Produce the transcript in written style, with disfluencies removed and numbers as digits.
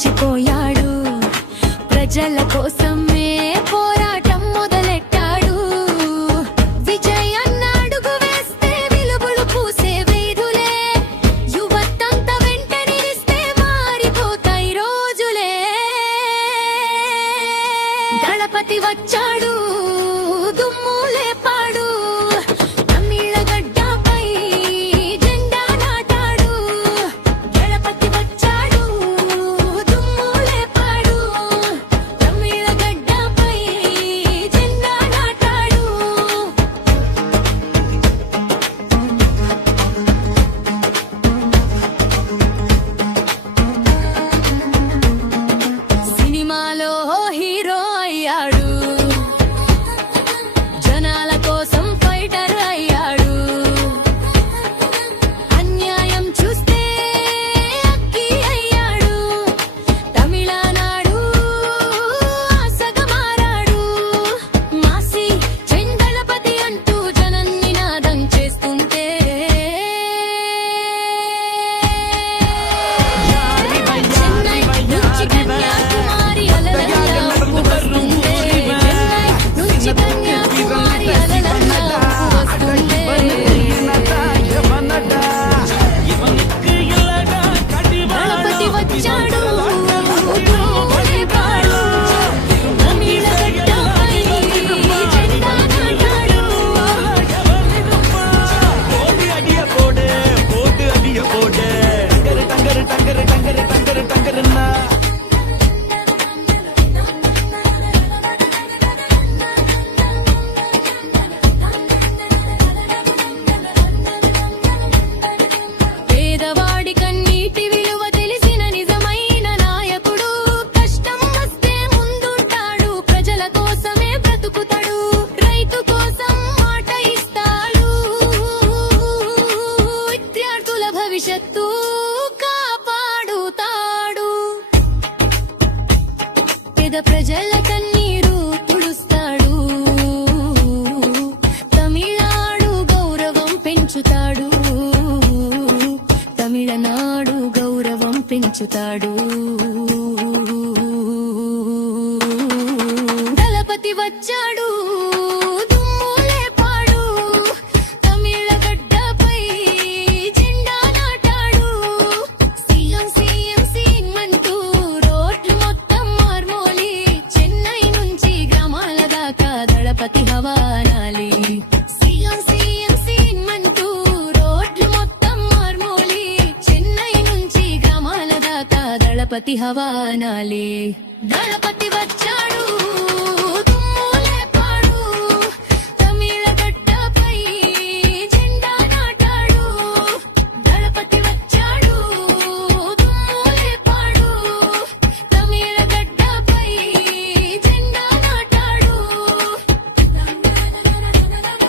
మర్చిపోయాడు. ప్రజల కోసమే పోరాటం మొదలెట్టాడు. విజయ్ అన్న అడుగు వేస్తే విలువలు పూసే వీధులే, యువతంతా వెంట నిలిస్తే మారిపోతాయి రోజులే. దళపతి వచ్చాడు, దుమ్ము లేపాడు, తమిళ గడ్డపై జెండా నాటాడు. దళపతి వచ్చాడు, దుమ్ము లేపాడు, తమిళ గడ్డపై జెండా నాటాడు. సినిమాలో హీరో అయ్యాడు, జనాల కోసం ఫైటర్ అయ్యాడు. అన్యాయం చూస్తే అక్కి అయ్యాడు, తమిళనాడు ఆశగా మారాడు. మాసి చెందళపతి అంటూ జనం నినాదం చేస్తుంటే, చెన్నై నుంచి కన్యాకుమారి అలలలా ఉప్పు వస్తుంటే, చెన్నై నుంచి కన్యాకుమారి అలలలా ఉప్పు వస్తుంటే. దళపతి వచ్చాడు, దుమ్ము లేపాడు, తమిళ గడ్డపై జెండా నాటాడు. పేదవాడి కన్నీటి విలువ తెలిసిన నిజమైన నాయకుడు. కష్టం వస్తే ముందుంటాడు, ప్రజల కోసమే బ్రతుకుతాడు. రైతు కోసం మాట ఇస్తాడు, విద్యార్థుల భవిష్యత్తు కాపాడుతాడు. పేద ప్రజల కన్నీరు తుడుస్తాడు, తమిళనాడు గౌరవం పెంచుతాడు, తమిళనాడు గౌరవం పెంచుతాడు. దళపతి వచ్చాడు, దుమ్ము లేపాడు, తమిళ గడ్డపై జెండా నాటాడు. సీఎం సీఎం సీఎం అంటూ రోడ్లు మొత్తం మార్మోలి, చెన్నై నుంచి గ్రామాల దాకా దళపతి హవా అనాలి. సీఎం సీఎం సీఎం అంటూ రోడ్లు మొత్తం మార్మోలి, చెన్నై నుంచి గ్రామాల దాకా దళపతి హవా అనాలి. దళపతి వచ్చాడు.